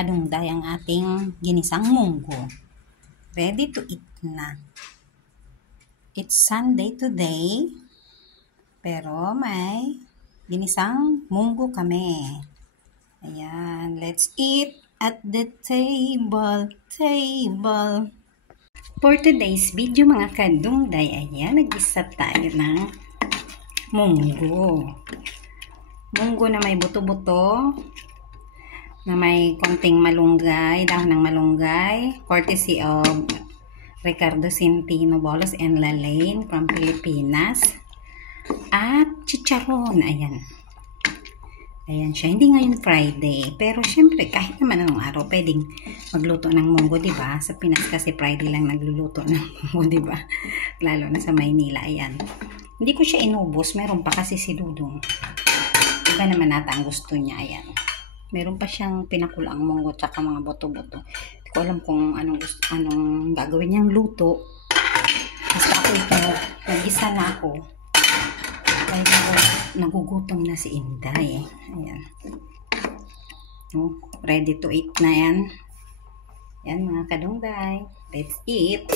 kadungday ang ating ginisang munggo. Ready to eat na. It's Sunday today, pero may ginisang munggo kami. Ayan, let's eat at the table. For today's video mga kadungday, ayan, nag-isa tayo ng munggo. Munggo na may buto-buto, na may konting malunggay, dahon ng malunggay, courtesy of Ricardo Centeno Bolos and Lalaine from Pilipinas. At chicharon, ayan. Ayan siya. Hindi ngayon Friday, pero syempre kahit naman anong araw pwedeng magluto ng munggo, di ba? Sa Pinas kasi Friday lang nagluluto ng munggo, di ba? Lalo na sa Maynila, ayan. Hindi ko siya inubos, meron pa kasi si Dudong. Iba naman nata ang gusto niya, ayan. Meron pa siyang pinakulang munggo tsaka mga boto-boto. Hindi ko alam kung anong gagawin niyang luto. Basta ako ito, nag-isa na ako. Kaya nagugutom na si Inday. Ayan. Oh, ready to eat na yan. Yan mga kadungday. Let's eat.